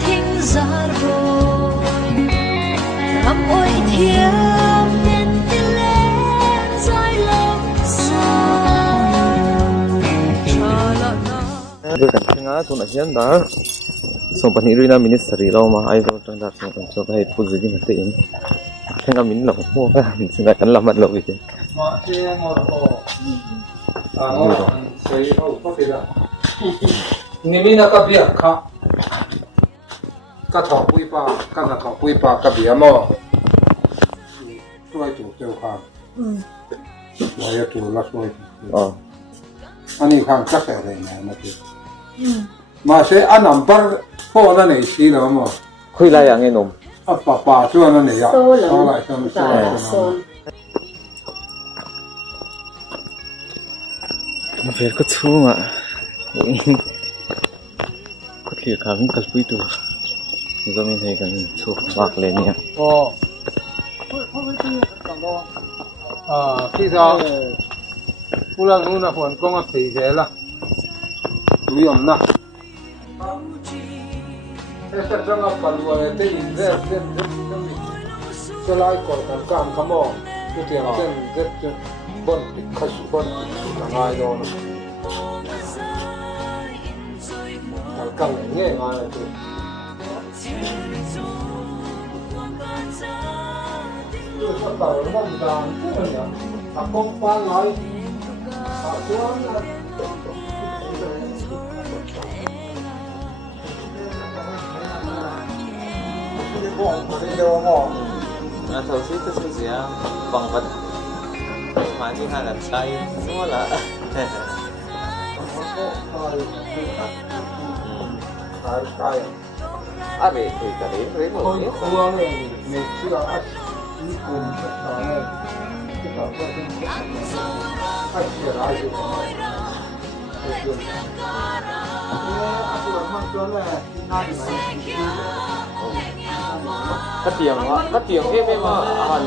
thinh giả rồi làm ôi thiêng nên tin lên dài lòng xa Dia kan tengah tu nak sian dah. So pani rina minit sari lau ma ai zo tang dak so kai pu ji ding te in. Tengah min lau po ka min sina kan lamat lau bi. Ma che mo ko. Mo sei ho ko ke da. Ni mi na ka bia kha. Ka thọ pui pa, ka na thọ pui pa ka bia mo. Tuai tu teu kha. Lai ya tu la soi. Ani khang chắc sẽ này mà chứ mà sẽ ăn nằm bắt phô ra này xí là mà Khui lai yang enom. à bà cho nó này ạ so lại cho nó Ma ver ko chunga. Ko thlir kha min kal pui tu. Zomin hei kan chu bak le ni. ồ khi ra phu lang nu na huan công thì thế là tụi ông na thế sẽ trong áp phần rồi thế in rất sẽ lại còn cảm cảm ơn cái tiền chân rất bon khách bon là ai đó nó càng nghe mà chứ tôi sẽ bảo nó không đàn thế này à công ban lại à xuống Nah, tahu sih itu sih ya, bang bat, maju hangat say, semua lah. Abi, itu tadi, Thôi uống này mình chưa ăn đi cùng đó này cái bảo vệ sinh ăn chia ra rồi được được ăn được mang cho là ngay Cái tiếng em ăn,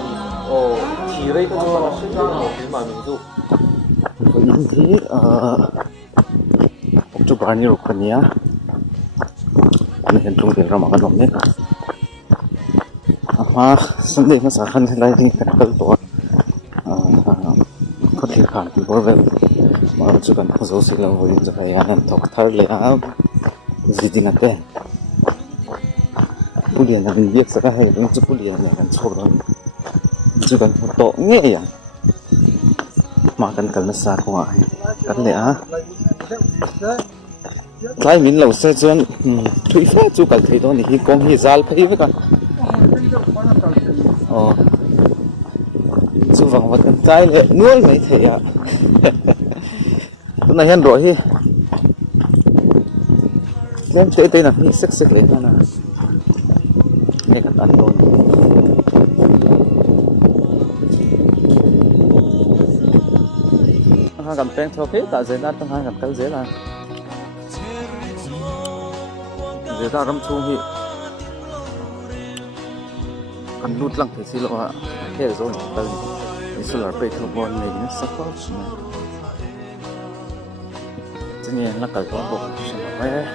chỉ đây thôi mà sinh ra một cái mà mình giúp. Vậy thì chụp ảnh nhiều cái nhá. Anh hiện trung tiền ra mà cái đồng nhất. Mà Sunday mà sáng khăn lại thì cái nào đó có thể khám thì bảo vệ mà chỉ cần có dấu xí là vui cho phải anh thọc thar lấy áo gì đi nè cái bút điện là mình biết sẽ hay đúng chứ bút điện này cần chốt rồi chỉ cần một tổ nghe à mà cần nó xa không ai cần lấy á lại mình lâu sẽ chọn thủy phá chú cần thấy đó thì con hi zal phải với con chú vàng vật con trai lại nuôi mấy thầy ạ cái này hen rồi hi nên tê là mình sức lấy nó nè này cần ăn luôn hai cầm pen theo phết tại dễ nát hai cầm cái dễ là dễ ta râm chung hi ăn nút lăng thì xí lộ ạ thế rồi tầng thì sẽ là bê thơ bòn này nó sắp có cho nên là cần có bộ sẽ là bé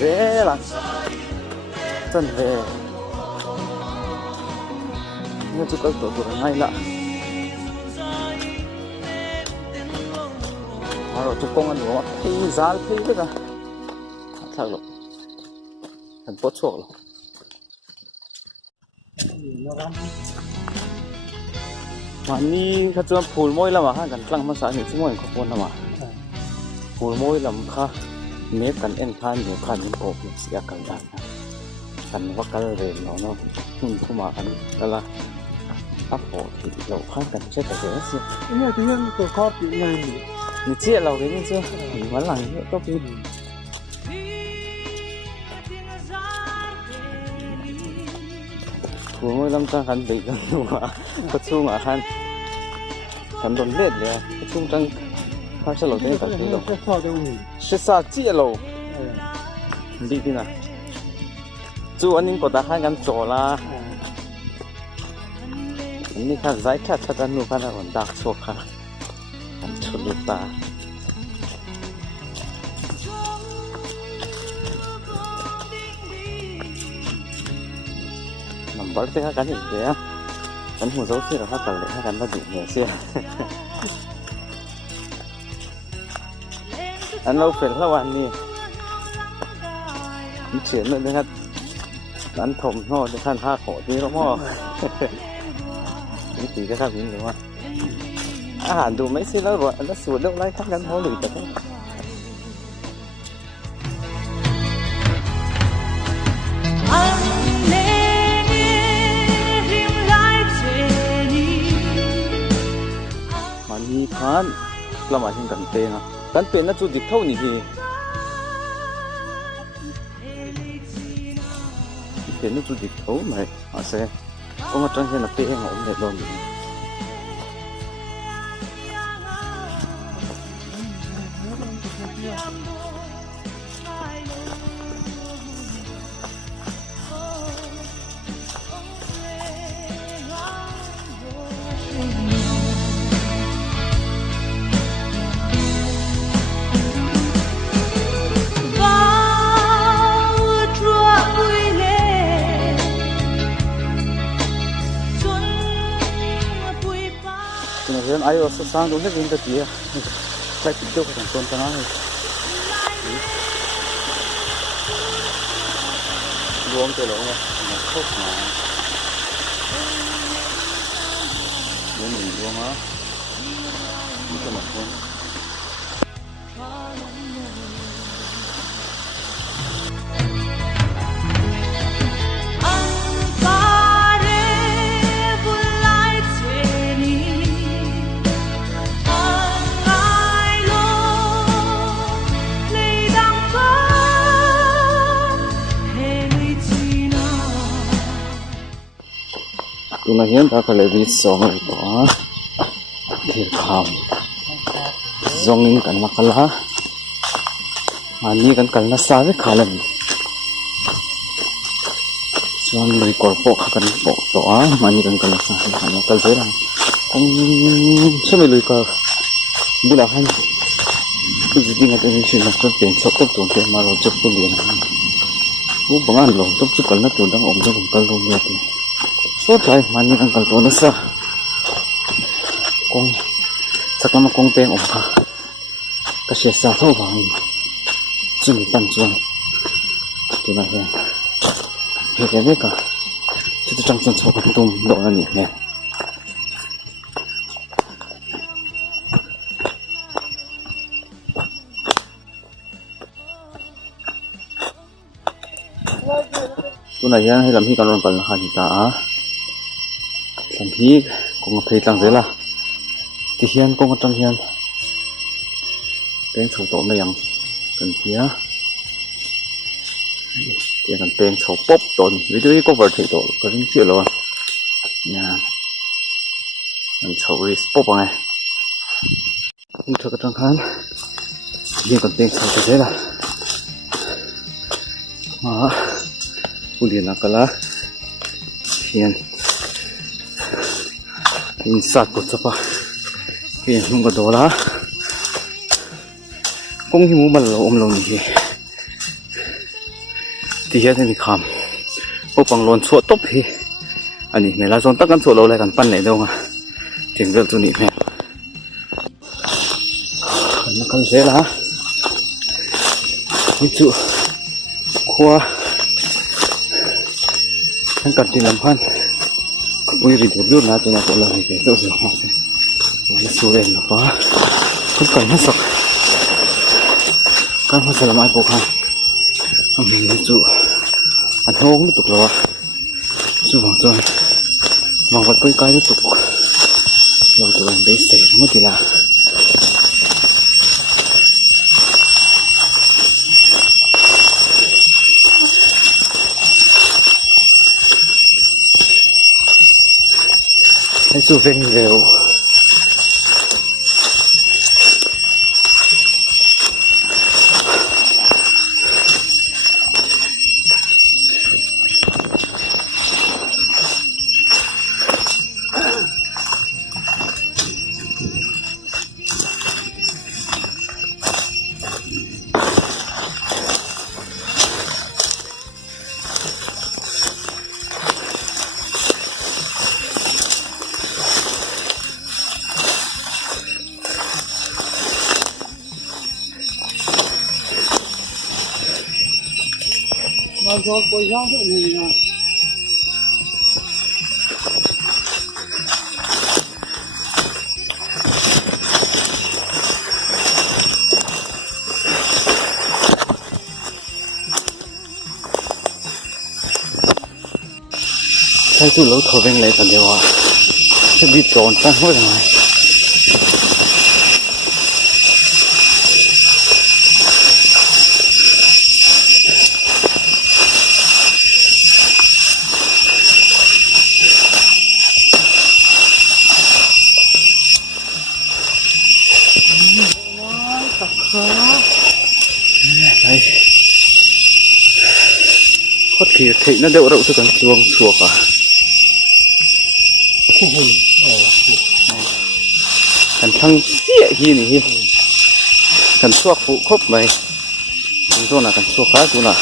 dễ lắm chân về นี่จุดก็ตัวง่ายละเราจุกกงอันหนูว่าพี่ซาลพี่ด้วยกันชักหรอกฉันปวดช่วงหรอกวันนี้เขาจะพูดมวยแล้วมาฮะกันกลางภาษาเหนือที่มวยเขาพูดแล้วมาพูดมวยลำค่ะเมตกันเอ็นพันอยู่พันโอบเสียกันได้กันว่ากันเรียนเราเนาะเข้ามากันแล้วล่ะอัพโหลดเราข้างกันใช่แต่เดี๋ยวสิ เนี่ยที่ยังตัวครอบอยู่ไงนี่ 你借เราเลยนี่เชื่อวันหลังก็พูดหัวมือลำจังกันดีกันดูว่าก็ชุ่มอ่ะคันฉันโดนเลือดเลยก็ชุ่มจังถ้าฉันเราได้ตัดที่เรา จะชอบตรงนี้ 是啥借เราดีที่น่ะจู่อันนี้ก็ตาข้างกันโจละอันนี้ข้าใจแค่ถ้ากันดูข้าได้คนดักโชคค่ะกันชุดลูกตาBerarti kan itu ya, kan musuh sih rasa kali kan bajunya sih. Anu lawan nih, chuyện nữa đấy anh thùng thôi để khăn hạ khổ tí đúng không? Cái gì cái sao cũng đúng không? Đủ mấy xí rồi, nó sửa đâu lại thắt gắn thôi được chứ. Mani kan, lama sih kan pen na tu dikau ni hi. Pen na tu dikau mai, ase, kau macam ni na pen ngau ni don. Ayo sesang dulu ni kita dia, saya tidur kan tuan tengah ni. Luang tu loh, nak kok mana? Ini luang ah, kita nak pun. Tụi nó hiện ta có lẽ vì sống rồi đó thì khám dòng in cần mặc lá mà ni cần nó xa với khá lần dòng người cổ bộ cần bộ đó mà ni cần nó xa với khá lần cần dễ là ông sao mày lười cờ bữa nào hay cứ gì đi ngay tới chuyện là có tiền sốc tốc tiền mà rồi chụp tôi liền bố bằng ăn rồi tốc chút cần nó tụi đang ổn cho một cơn luôn nha suốt rồi mà như ăn còn nó sao con chắc lắm mà con bèn ổn cả cái xe xa thâu vào chuẩn bị tàn chuông tụi này hè cái đấy cả chứ tôi trong chân sâu cái tôm độ là nhỉ nè tụi này hay làm gì còn còn là gì cả làm gì cũng thấy tăng dễ là thì hiện cũng có trong hiện bên sầu tổ này cần thiết thì cần bên sầu bóp tồn với đứa có vật thể tổ có những chuyện rồi nha cần sầu đi bóp này không cho cái trong khán hiện còn bên sầu thế là mà liền là cái lá hiện insat ko chapa pin hung ga dola kong hi mu mal lo om lo ni hi ti ya ni kham po pang lon chuat top hi anh này mẹ là son tắc ăn sổ lâu lại còn pan này đâu mà tiếng rượu tụi nị mẹ nó cần dễ là ví dụ khoa anh cần tìm làm phân ui thì một chút là tụi nó có lời về dâu dừa họ sẽ nó xua lên nó quá không cần hết sọc các họ sẽ làm ai bộ khăn mình ví dụ anh hô cũng tục rồi dù vòng rồi vòng vật cái tiếp tục rồi tụi mình để xảy ra mất thì là hãy dù về đều mà do có giáo cho mình à thấy tụi lỗ thổi bên lấy tận điều à sẽ bị trốn sang hết rồi đây có thể thị nó đậu đậu cho cần chuông chuộc à cần thăng xịa hi này cần chuộc phụ khốp mày cần cho là cần chuộc khác cũng là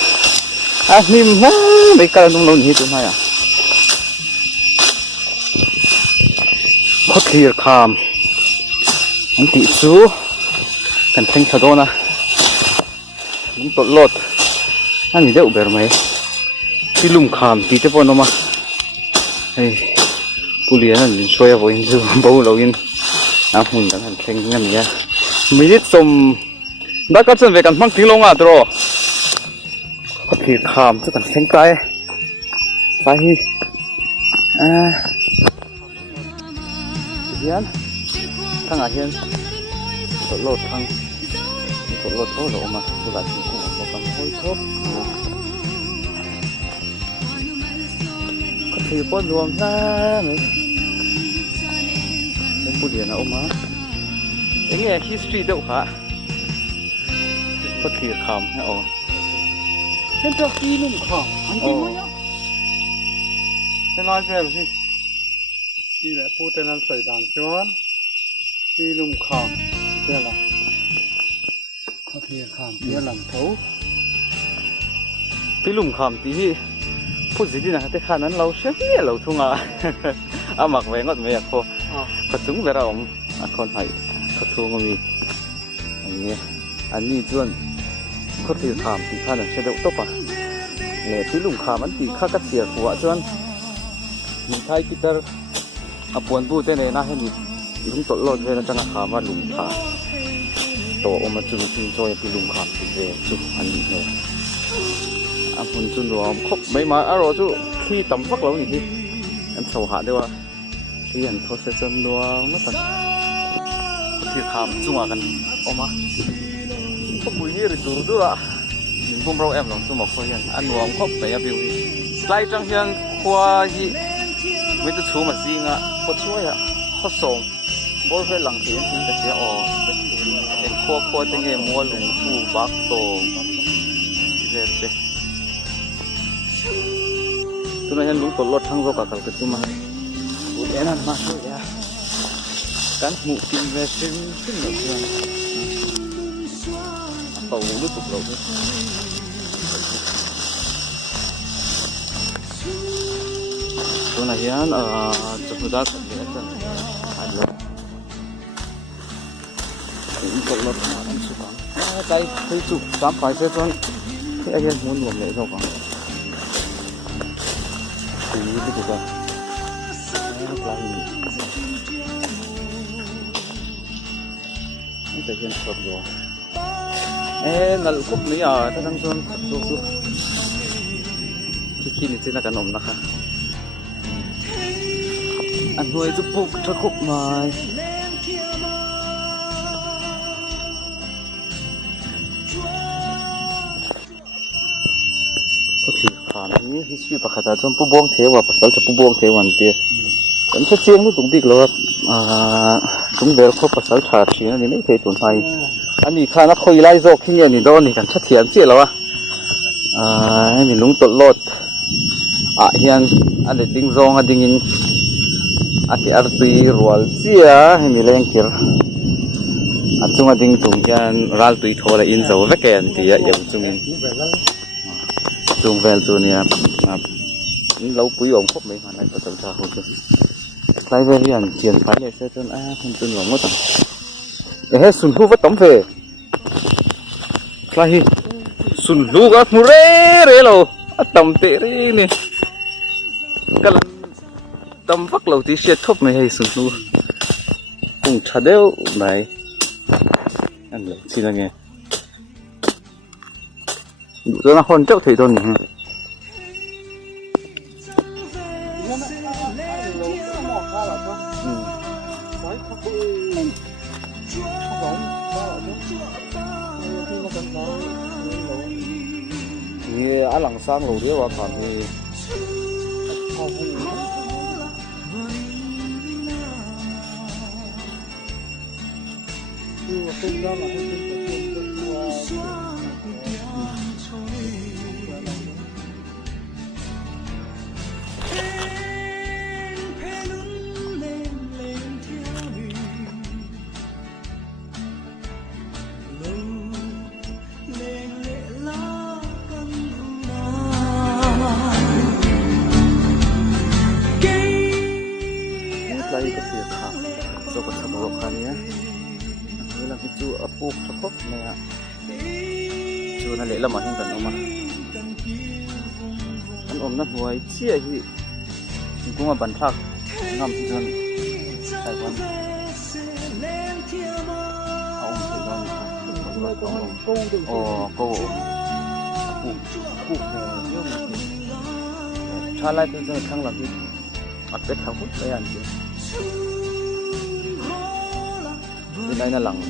à nim quá mấy cái nông nông hi tụi này à có thể kham anh tị sú cần thanh thật đó nè những tội lột anh đeo bể mày đi lùng kham tí thế bọn nó mà hey puli anh liền xoay vào in dù bầu lâu in à hun đã thành thanh ngân nha mấy ít xôm đã có chân về cần mang tiếng lông à rồi có thể kham cho cần thanh cái phải à hiền thằng à hiền tội lột thằng tội lột thôi rồi mà tôi là chỉ cũng một phần thôi thôi có thể bón ruộng ra này em phụ điện nào mà em nghe history đâu hả có thể khám hả ồ hiện tại kỳ luôn khoảng anh kỳ mới nhá thế nói về gì kỳ lại phụ tên ăn sợi đàn chón kỳ luôn khoảng thế là có thể khám kia làm thấu cái lùm khám tíพูดสิที่นะแต่ขนาดนั้นเราเชื่อเนี่ยเราทุ่งอ่ะอาหมักแหวงก็ไม่อยากพอกระจุงเวลาผมคนไทยกระทุ่งก็มีอันนี้ส่วนเขาถือขามตีข้าหนึ่งเช่นเดียวกับเนี่ยที่ลุงขามันตีข้ากระเทียมหัวส่วนมีไทยกิตาร์อปวนพูดได้เลยนะให้มีลุงตลอดเวลาจะขาว่าลุงขาโตออกมาจุดที่โจยที่ลุงขามตีเรื่องจุดอันนี้เลยอันพุ่นจุนรวมครบไม่มาอร่อยจุขี้ต่ำฟักเราอย่างนี้อันเสาหาด้วยว่าที่อันทศจนรวมเมื่อตอนที่ขามจุ่มกันออกมาพวกมือยี่หรือดูด้วยละพวกเราแอมหลงจุ่มออกไปยันอันรวมครบไปยับอยู่ไล่จังยันควายไม่จะชูมาซิงอ่ะพอช่วยอ่ะเขาส่งบอลไปหลังเทียนที่จะเสียออกเอ็นควตั้งเงี้ยมัวหลงฟูบักโตที่เด็ดตัวนั้นลุงตลอดทั้งโลกกับกระตุ้มมาบุญนั้นมาช่วยยาการหมู่กินเวสินขึ้นหนึ่งเดือนเป่าลูกตุกเราด้วย chỗ này hiền chụp ra thật đẹp chân anh luôn cũng có lót anh chụp cái thấy chụp tám phải xe chân cái anh muốn luồn lệ đâu còn thì cái chụp này cái hiền sập rồi nal khúc này ta đang chọn số số khi này là cái nồng naka anh nuôi giúp bụng cho khúc mai có khi khả năng history bạc khát trong bụng buông thế và pasal cho bụng buông thế hoàn tiền anh sẽ chiang nó cũng biết rồi chúng đều có pasal trả chuyện này mấy thế tổn hại anh đi khá nó khơi lại rồi khi nghe nhìn đó thì cần chất thiện chứ đâu mình lúng tụt lót hiền anh để đinh rong anh đinh in cái arti rual chia hay mình lên kia chung anh đinh chung hiền ral tùy thôi là in dấu vết kèn thì vậy chung in chung về chung này lâu quý ông khóc mấy hoàn này có tầm sao hồi chưa lại về hiền tiền phải để xe chân không chân vào mất rồi hết sùn hú vất tóm về lại sùn hú gắt mù rê rồi tầm tệ đi nè cái lần tầm vắt lâu tí xe thốt mày hay sùn hú cùng chả đeo này anh lấy xin là nghe đủ cho nó hôn chậu thấy thôi nhỉ anh lằng sang lầu đấy và còn thì đây có việc khác do có sập rộng này nhé đây là cái chú ở buộc cho khóc này ạ chú này lấy làm mà hiện tại nó mà anh ôm nó hoài chia thì cũng là bản thắc ngầm thì hơn tài quan ông thì nó câu buộc cha lại từ giờ thằng làm gì mặt biết thằng hút đây anh chứ bên đây là lằng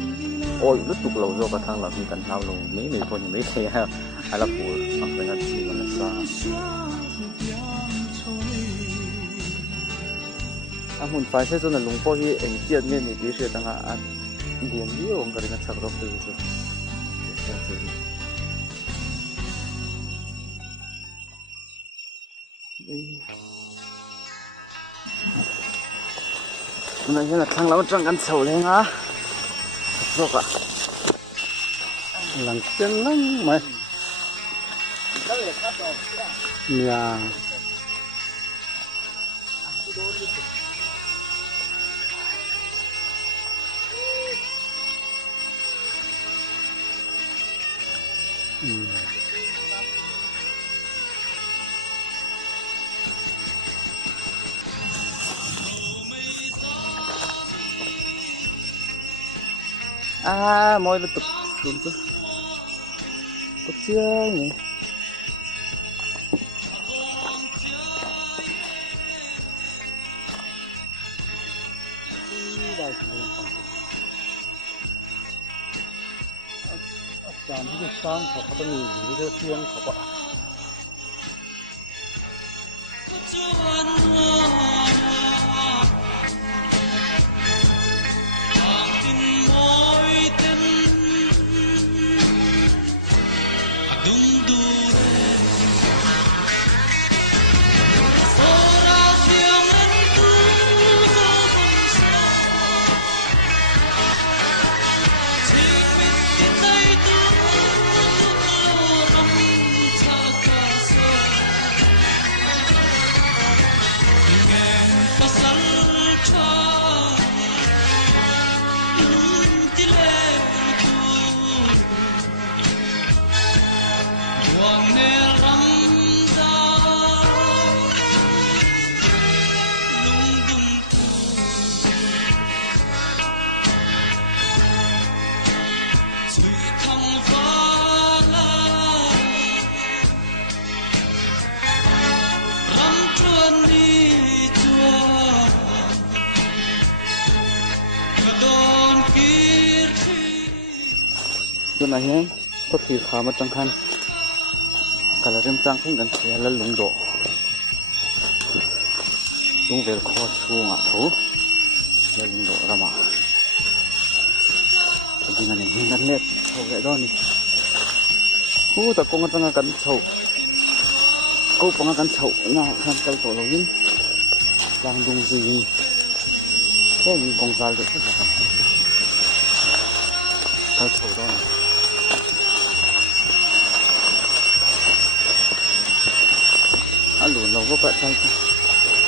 ôi lúc tục lâu rồi cả thằng là cần thao lâu mấy con mấy thầy ha ai là phụ hoặc là gì mà nó xa anh muốn phải xây cho nó lùng po hi anh tiệt nghe này đi sẽ tăng anh điền đi ông cái này chắc rồi từ từ này là thằng lão trăng ăn sầu lên á rồi cả lần chân lắm mày nhà môi nó tục xuống chứ có chưa nhỉ làm cái sáng họ có nhiều cái thiên họ bảo ตัวไหนเนี่ยก็ถือขามาจังคันกันละเริ่มจังขึ้นกันเสียแล้วลุงโดลุงเวลคอชูงอ่ะถูแล้วลุงโดระมาจริงๆอันนี้กันเล็ดเท่าไรด้อนนี่โอ้แต่กงกันตั้งกันเท่ากูปังกันเท่าน่ะทำกันตัวเรายิ่งวางดุงซีแค่ยิงกองซาลเด็กที่ทำกันเท่าด้อนอันหลุนเราก็กระจายกัน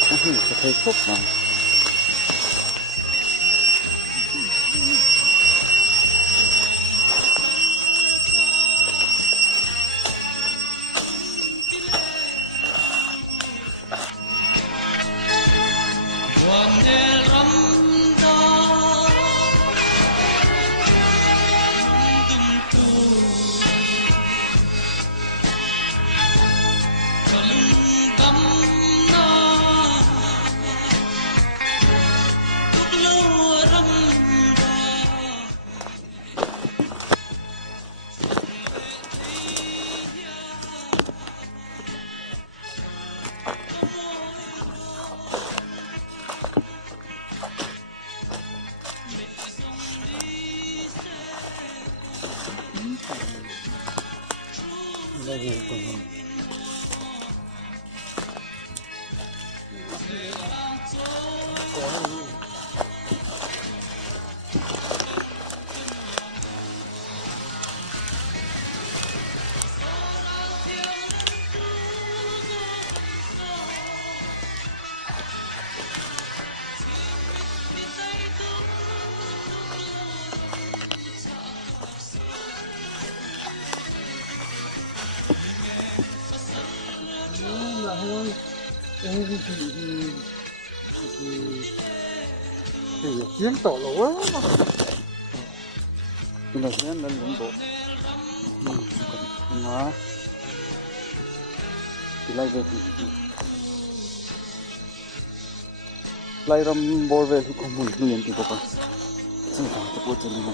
อันนี้จะใช้พวกมาchiến tổ lỗ nhưng mà hiện lên lũng độ nó thì lại về thì lại ram bor về thì không muốn nuôi thì có con chỉ có cái bột cho nên là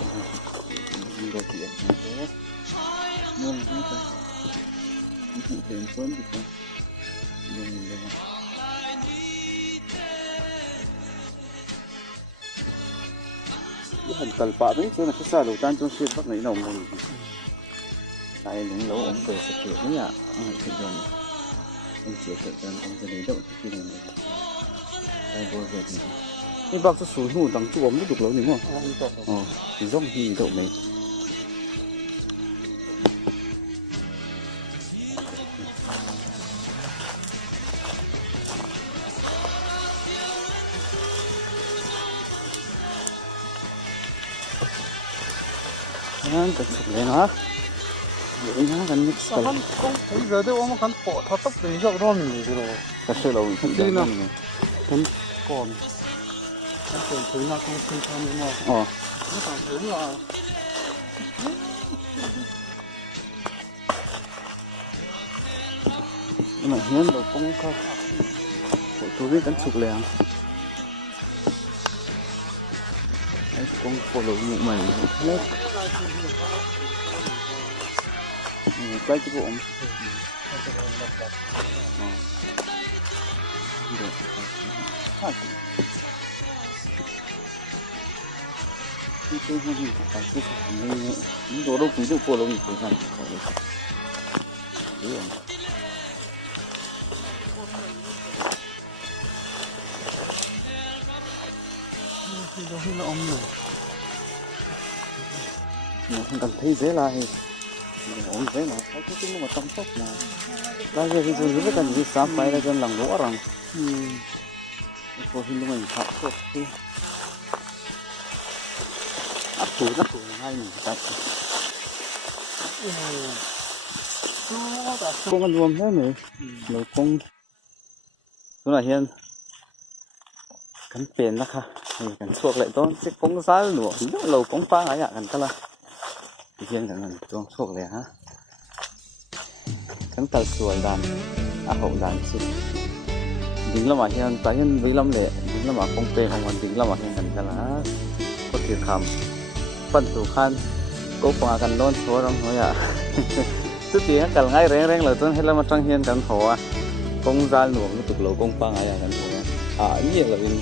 mình để tiền thế nhưng cái cái tiền vốn thì không dùng được cái hình tàu bạc đấy cho nên cái xa đầu tan trong xuyên bắc này nào mình tại những lỗ ống về sự kiện đấy ạ thì rồi anh chỉ tự chân ông sẽ lấy động cái này này đây vô về thì cái bác số hủ đằng chu ống được lâu đúng không thì giống gì đậu này cần chụp lên hả? Vậy nó cần mix không thấy giờ đây ông cần bỏ tháo tóc để cho nó mình rồi cái sợi đầu thật đi nào còn còn thấy là không không tham đúng không nó cảm thấy là nhưng mà hiến đầu cũng có tôi biết cần chụp lên ấy cũng có lỗ nhụ mày hết quay cái bộ tôi không hiểu phải cái gì đồ đâu cũng được bộ lông của thằng đúng không nó ôm rồi không cần thấy dễ lại ổn dễ là thấy cái mà trong sốc mà bây giờ thì chúng ta cần đi sắm phải là dân làm gỗ rằng cô hình mình học tốt đi áp thủ hay mình tập con ăn ruộng thế này rồi con đó là hiện cắn tiền đó ha cắn suộc lại to chiếc con giá lụa rất lâu con phá ấy ạ cắn cái là hiện cắn con suộc này ha cắn tàu suồi đàn hậu đàn chứ ding lama hian ta hian vilam le ding lama kong pe ong an ding lama hian kan kala ko tir kham pan tu khan ko pa kan lon thorang hoya tu ti kal ngai reng reng lo ton hela ma tang hian kan hoa kong zal nuam lu tuk lo kong pa ngai kan hoa ni lo in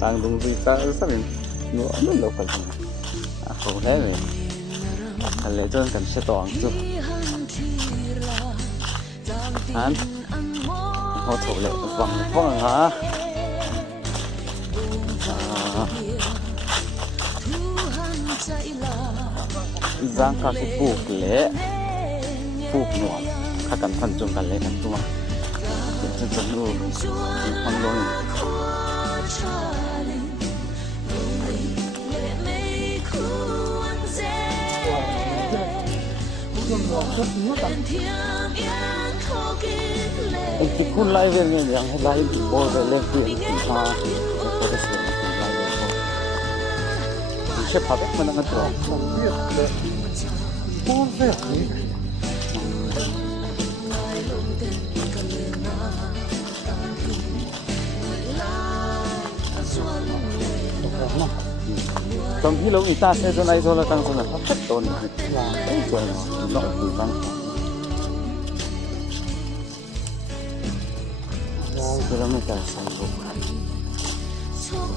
tang dung ri ta sa min nu nu lo kan ho he me kan le ton kan se tong chu an ho thổ lệ vòng vòng hả giang cả cái buộc lệ buộc nuột khá cần phân chungกันlệกันตัวchân chân luôn phong luôn anh chỉ phun lại về như vậy hay lại bị bò về lên tiền thì ha có cái sự lại về thôi sẽ phá bếp mình đang ăn trong khi lâu người ta sẽ cho này rồi là tăng số là hết tồn rồi nó từ tăng cái đó mới cả sản xuất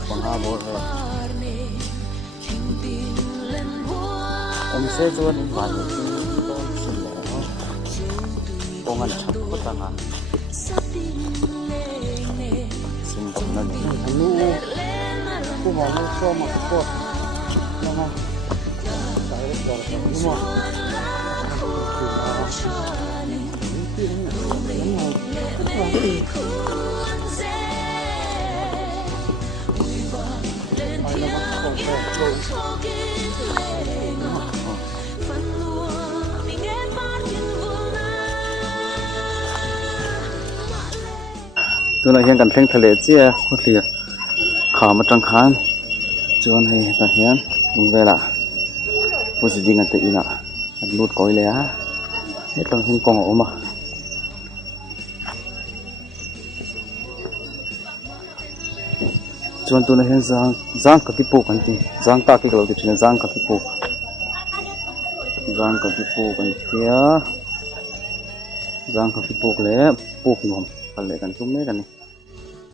bằng hai bộ rồi em sẽ cho những bạn những cái đó xin lỗi con ăn chậm quá tăng à xin tổng là những nu cô mà nó cho mà cái cột nó mà cái đó là đúng không tôi nói hiện cảnh phim thề chia có liệt khảo một trang khán chuan hay ta hiền đúng về là có gì đi ngăn tự ina anh lút coi lẽ hết bằng hình con ốm mà chuan tôi nói hiện giang cái bộ cái gì giang ta cái đầu thì chỉ là giang cái bộ cái kia giang cái bộ lẽ bộ ngon phải lẽกันทุ่มmấyกันนี่